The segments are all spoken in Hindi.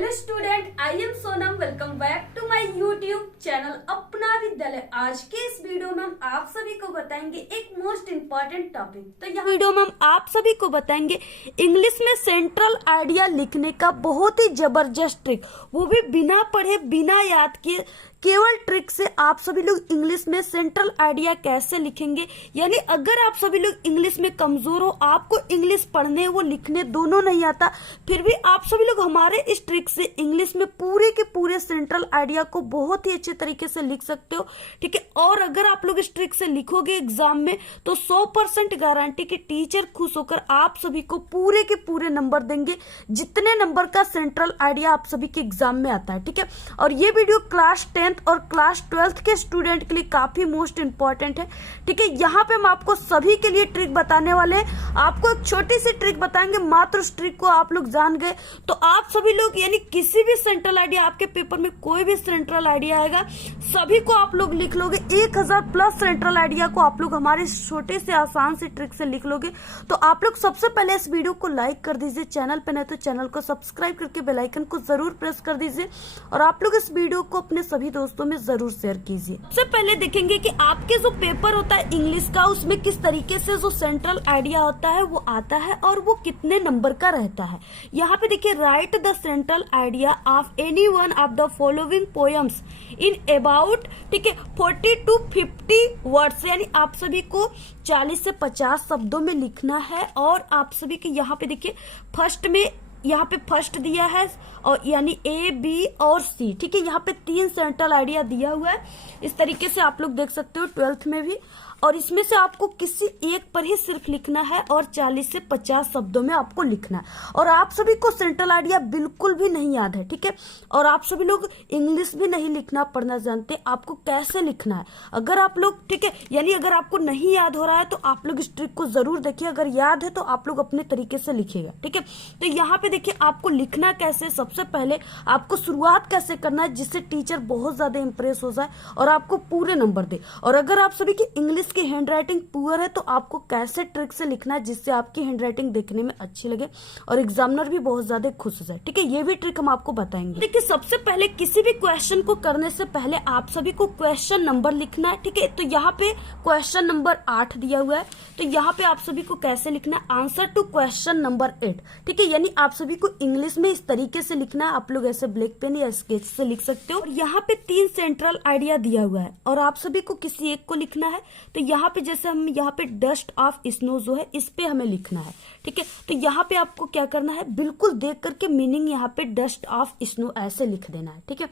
Hello student, I am Sonam. Welcome back to my YouTube channel Apna Vidyalaya. आज के इस वीडियो में हम आप सभी को बताएंगे एक मोस्ट इम्पोर्टेंट टॉपिक। तो यह वीडियो में हम आप सभी को बताएंगे इंग्लिश में सेंट्रल आइडिया लिखने का बहुत ही जबरदस्त ट्रिक, वो भी बिना पढ़े बिना याद किए केवल ट्रिक से आप सभी लोग इंग्लिश में सेंट्रल आइडिया कैसे लिखेंगे। यानी अगर आप सभी लोग इंग्लिश में कमजोर हो, आपको इंग्लिश पढ़ने वो लिखने दोनों नहीं आता, फिर भी आप सभी लोग हमारे इस ट्रिक से इंग्लिश में पूरे के पूरे सेंट्रल आइडिया को बहुत ही अच्छे तरीके से लिख सकते हो। ठीक है, और अगर आप लोग इस ट्रिक से लिखोगे एग्जाम में तो 100% गारंटी कि टीचर खुश होकर आप सभी को पूरे के पूरे नंबर देंगे, जितने नंबर का सेंट्रल आइडिया आप सभी के एग्जाम में आता है। ठीक है, और ये वीडियो क्लास 10 और क्लास 12 के स्टूडेंट के लिए काफी मोस्ट इंपॉर्टेंट है। ठीक है, यहाँ पे हम आपको सभी के लिए ट्रिक बताने वाले हैं। आपको एक छोटी सी ट्रिक बताएंगे, मात्र उस ट्रिक को आप लोग जान गए तो आप सभी लोग यानी किसी भी सेंट्रल आइडिया, आपके पेपर में कोई भी सेंट्रल आइडिया आएगा सभी को आप लोग लिख लोगे। 1000 प्लस सेंट्रल आइडिया को आप लोग हमारे छोटे से आसान से ट्रिक से लिख लोगे। तो आप लोग सबसे पहले इस वीडियो को लाइक कर दीजिए, चैनल पे नहीं तो चैनल को सब्सक्राइब करके बेल आइकन को जरूर प्रेस कर दीजिए, और आप लोग इस वीडियो को अपने सभी दोस्तों में जरूर शेयर कीजिए। सबसे पहले देखेंगे कि आपके जो पेपर होता है इंग्लिश का, उसमें किस तरीके से जो सेंट्रल आइडिया होता है वो आता है और वो कितने नंबर का रहता है। यहाँ पे देखिए, right the central idea of any one of the following poems in about, ठीक है, 40 to 50 वर्ड्स। यानी आप सभी को 40 से 50 शब्दों में लिखना है। और आप सभी के यहाँ पे देखिए फर्स्ट में, यहाँ पे फर्स्ट दिया है और यानी ए बी और सी। ठीक है, यहाँ पे 3 सेंट्रल आइडिया दिया हुआ है, इस तरीके से आप लोग देख सकते हो 12th में भी। और इसमें से आपको किसी एक पर ही सिर्फ लिखना है और 40 से 50 शब्दों में आपको लिखना है। और आप सभी को सेंट्रल आइडिया बिल्कुल भी नहीं याद है। ठीक है, और आप सभी लोग इंग्लिश भी नहीं लिखना पढ़ना जानते, आपको कैसे लिखना है। अगर आप लोग, ठीक है, यानी अगर आपको नहीं याद हो रहा है तो आप लोग इस ट्रिक को जरूर देखिए, अगर याद है तो आप लोग अपने तरीके से लिखिएगा। ठीक है, तो यहाँ पे देखिए आपको लिखना कैसे, सबसे पहले आपको शुरुआत कैसे करना है जिससे टीचर बहुत ज्यादा इंप्रेस हो जाए और आपको पूरे नंबर दे। और अगर आप सभी की इंग्लिश की हैंडराइटिंग पुअर है तो आपको कैसे ट्रिक से लिखना है जिससे आपकी हैंडराइटिंग देखने में अच्छी लगे और एग्जामिनर भी बहुत ज्यादा खुश हो जाए। ठीक है, ये भी ट्रिक हम आपको बताएंगे। देखिए, सबसे पहले किसी भी क्वेश्चन को करने से पहले आप सभी को क्वेश्चन नंबर लिखना है। ठीक है, तो यहाँ पे क्वेश्चन नंबर 8 दिया हुआ है, तो यहाँ पे आप सभी को कैसे लिखना है, आंसर टू क्वेश्चन नंबर 8। ठीक है, यानी आप सभी को इंग्लिश में इस तरीके से लिखना है। आप लोग ऐसे ब्लैक पेन या स्केच से लिख सकते हो। यहाँ पे 3 सेंट्रल आइडिया दिया हुआ है और आप सभी को किसी एक को लिखना है। तो यहाँ पे जैसे हम यहाँ पे डस्ट ऑफ स्नो जो है इस पे हमें लिखना है। ठीक है, तो यहाँ पे आपको क्या करना है, बिल्कुल देख करके मीनिंग यहाँ पे डस्ट ऑफ स्नो ऐसे लिख देना है। ठीक है,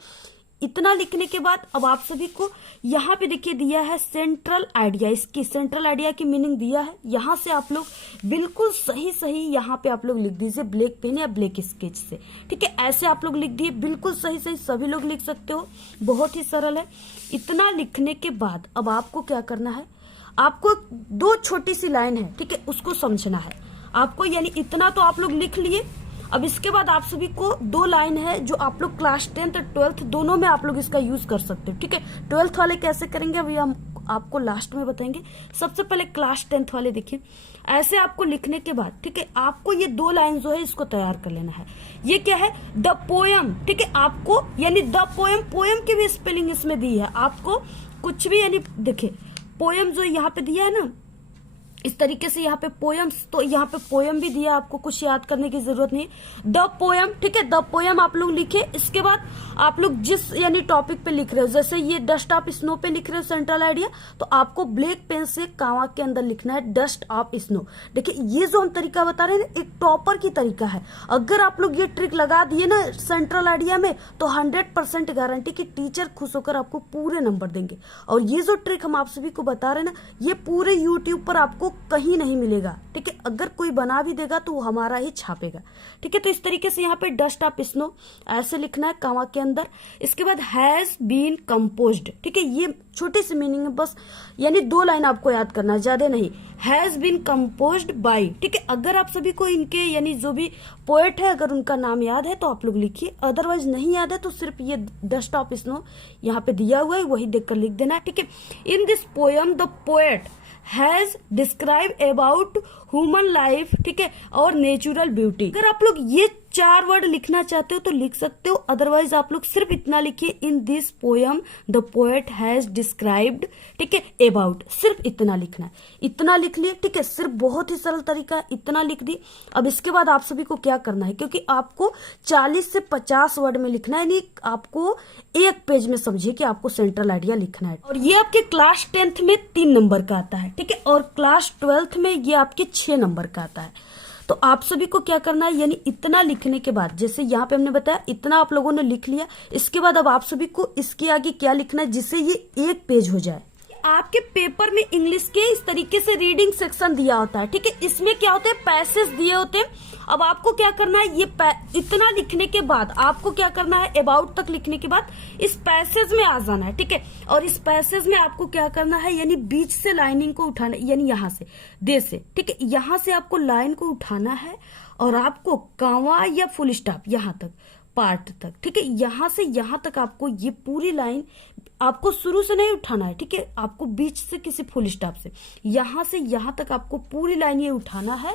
इतना लिखने के बाद अब आप सभी को यहाँ पे देखिए दिया है सेंट्रल आइडिया, इसकी सेंट्रल आइडिया की मीनिंग दिया है। यहाँ से आप लोग बिल्कुल सही सही यहाँ पे आप लोग लिख दीजिए ब्लैक पेन या ब्लैक स्केच से। ठीक है, ऐसे आप लोग लिख दिए, बिल्कुल सही सही सभी लोग लिख सकते हो, बहुत ही सरल है। इतना लिखने के बाद अब आपको क्या करना है, आपको 2 छोटी सी लाइन है, ठीक है, उसको समझना है आपको। यानी इतना तो आप लोग लिख लिए। अब इसके बाद आप सभी को 2 लाइन है जो आप लोग क्लास 10th और 12th दोनों में आप लोग इसका यूज कर सकते हो। ठीक है, 12th वाले कैसे करेंगे अभी हम आपको लास्ट में बताएंगे। सबसे पहले क्लास 10th वाले देखिए, ऐसे आपको लिखने के बाद, ठीक है, आपको ये 2 लाइन जो है इसको तैयार कर लेना है। ये क्या है, द पोएम। ठीक है, आपको यानी द पोएम, पोएम की भी स्पेलिंग इसमें दी है आपको, कुछ भी यानी देखिए पोएम जो यहाँ पे दिया है ना इस तरीके से, यहाँ पे पोएम्स, तो यहाँ पे पोएम भी दिया, आपको कुछ याद करने की जरूरत नहीं। द पोएम, ठीक है, द पोएम आप लोग लिखे। इसके बाद आप लोग जिस यानी टॉपिक पे लिख रहे हो, जैसे ये डस्ट ऑफ स्नो पे लिख रहे हो सेंट्रल आइडिया, तो आपको ब्लैक पेन से कामा के अंदर लिखना है डस्ट ऑफ स्नो। देखिए, ये जो हम तरीका बता रहे हैं एक टॉपर की तरीका है। अगर आप लोग ये ट्रिक लगा दिए ना सेंट्रल आइडिया में तो 100% गारंटी कि टीचर खुश होकर आपको पूरे नंबर देंगे। और ये जो ट्रिक हम आप सभी को बता रहे हैं ना, ये पूरे यूट्यूब पर आपको कहीं नहीं मिलेगा। ठीक है, अगर कोई बना भी देगा तो वो हमारा ही छापेगा। ठीक है, तो इस तरीके से यहाँ पे डस्ट ऑफ स्नो ऐसे लिखना है कामा के अंदर। इसके बाद हैज बीन कंपोज्ड। ठीक है, ये छोटी सी मीनिंग है बस, यानी 2 लाइन आपको याद करना है, ज्यादा नहीं। Has been composed by. ठीक है, अगर आप सभी को इनके यानी जो भी पोएट है अगर उनका नाम याद है तो आप लोग लिखिए, अदरवाइज नहीं याद है तो सिर्फ ये डस्ट ऑफ स्नो यहाँ पे दिया हुआ है वही देखकर लिख देना है। ठीक है, in this poem the poet has described about human life, ठीक है, और नेचुरल ब्यूटी। अगर आप लोग ये 4 वर्ड लिखना चाहते हो तो लिख सकते हो, अदरवाइज आप लोग सिर्फ इतना लिखिए, in this poem the poet has described, ठीक है, अबाउट, सिर्फ इतना लिखना है। इतना लिख लिए, ठीक है, सिर्फ बहुत ही सरल तरीका है, इतना लिख दी। अब इसके बाद आप सभी को क्या करना है, क्योंकि आपको 40 से 50 वर्ड में लिखना है, यानी आपको एक पेज में समझिए कि आपको सेंट्रल आइडिया लिखना है। और ये आपके क्लास 10th में 3 नंबर का आता है, ठीक है, और क्लास 12th में ये आपके 6 नंबर का आता है। तो आप सभी को क्या करना है, यानी इतना लिखने के बाद, जैसे यहाँ पे हमने बताया इतना आप लोगों ने लिख लिया, इसके बाद अब आप सभी को इसके आगे क्या लिखना है जिससे ये एक पेज हो जाए। आपके पेपर में इंग्लिश के इस तरीके से रीडिंग सेक्शन दिया होता है, ठीक है, इसमें क्या होता है, पैसेज दिए होते हैं। अब आपको क्या करना है, ये इतना लिखने के बाद आपको क्या करना है, अबाउट तक लिखने के बाद इस पैसेज में आ जाना है, ठीक है, और इस पैसेज में आपको क्या करना है, यानी बीच से लाइनिंग को उठाना, यानी यहाँ से दे से, ठीक है, यहाँ से आपको लाइन को उठाना है और आपको कांवा या फुल स्टॉप यहाँ तक पार्ट तक, ठीक है, यहाँ से यहाँ तक आपको ये पूरी लाइन आपको शुरू से नहीं उठाना है, ठीक है, आपको बीच से किसी फुल स्टॉप से यहाँ से यहाँ तक आपको पूरी लाइन ये उठाना है।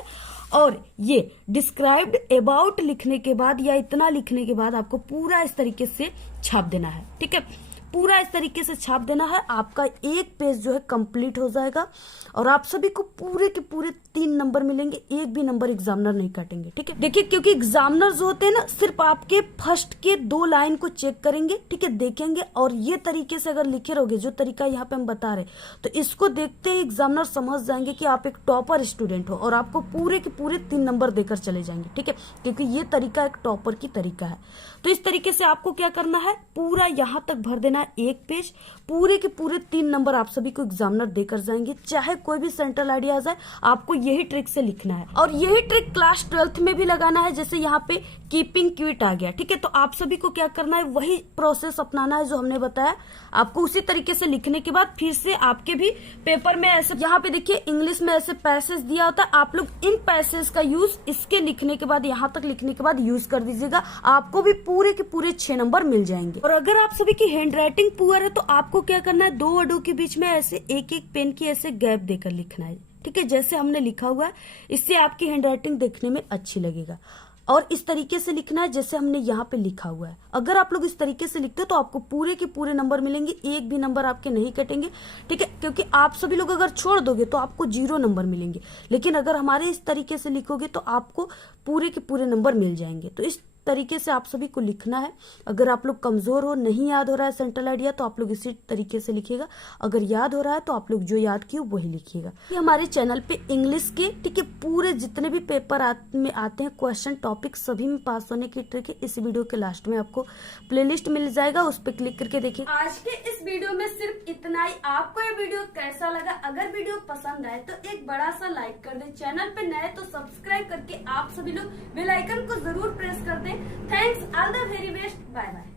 और ये डिस्क्राइब्ड अबाउट लिखने के बाद या इतना लिखने के बाद आपको पूरा इस तरीके से छाप देना है, ठीक है, पूरा इस तरीके से छाप देना है। आपका एक पेज जो है कंप्लीट हो जाएगा और आप सभी को पूरे के पूरे 3 नंबर मिलेंगे, एक भी नंबर एग्जामिनर नहीं काटेंगे, ठीक है। देखिए, क्योंकि एग्जामिनर जो होते हैं ना, सिर्फ आपके फर्स्ट के 2 लाइन को चेक करेंगे, ठीक है, देखेंगे, और ये तरीके से अगर लिखे रहोगे, जो तरीका यहाँ पे हम बता रहे, तो इसको देखते ही एग्जामिनर समझ जाएंगे कि आप एक टॉपर स्टूडेंट हो और आपको पूरे के पूरे 3 नंबर देकर चले जाएंगे, ठीक है, क्योंकि ये तरीका एक टॉपर की तरीका है। तो इस तरीके से आपको क्या करना है, पूरा यहाँ तक भर देना है एक पेज, पूरे के पूरे 3 नंबर आप सभी को एग्जामिनर देकर जाएंगे, चाहे कोई भी सेंट्रल आइडिया आ जाए, आपको यही ट्रिक से लिखना है। और यही ट्रिक क्लास 12th में भी लगाना है, जैसे यहाँ पे कीपिंग क्विट आ गया, ठीक है, तो आप सभी को क्या करना है, वही प्रोसेस अपनाना है जो हमने बताया। आपको उसी तरीके से लिखने के बाद फिर से आपके भी पेपर में ऐसे, यहाँ पे देखिए इंग्लिश में ऐसे पैसेज दिया होता है, आप लोग इन पैसेज का यूज इसके लिखने के बाद, यहाँ तक लिखने के बाद यूज कर दीजिएगा, आपको भी पूरे के पूरे 6 नंबर मिल जाएंगे। और अगर आप सभी की हैंड राइटिंग पुअर है तो आपको क्या करना है, 2 वर्डों के बीच में ऐसे एक पेन की ऐसे गैप देकर लिखना है, ठीक है, जैसे हमने लिखा हुआ है, इससे आपकी हैंड राइटिंग देखने में अच्छी लगेगा। और इस तरीके से लिखना है जैसे हमने यहाँ पे लिखा हुआ है। अगर आप लोग इस तरीके से लिखते हो तो आपको पूरे के पूरे नंबर मिलेंगे, एक भी नंबर आपके नहीं कटेंगे, ठीक है, क्योंकि आप सभी लोग अगर छोड़ दोगे तो आपको 0 नंबर मिलेंगे, लेकिन अगर हमारे इस तरीके से लिखोगे तो आपको पूरे के पूरे नंबर मिल जाएंगे। तो इस तरीके से आप सभी को लिखना है। अगर आप लोग कमजोर हो, नहीं याद हो रहा है सेंट्रल आइडिया, तो आप लोग इसी तरीके से लिखिएगा। अगर याद हो रहा है तो आप लोग जो याद किए वही लिखिएगा। हमारे चैनल पे इंग्लिश के, ठीक है, पूरे जितने भी पेपर में आते हैं क्वेश्चन टॉपिक, सभी में पास होने की ट्रिक है। इस वीडियो के लास्ट में आपको प्लेलिस्ट मिल जाएगा, उस पर क्लिक करके देखिए। आज के इस वीडियो में सिर्फ इतना ही। आपको ये वीडियो कैसा लगा? अगर वीडियो पसंद आए तो एक बड़ा सा लाइक कर दे, चैनल पे नए तो सब्सक्राइब करके आप सभी लोग बेल आइकन को जरूर प्रेस कर दें। Thanks, all the very best, bye bye.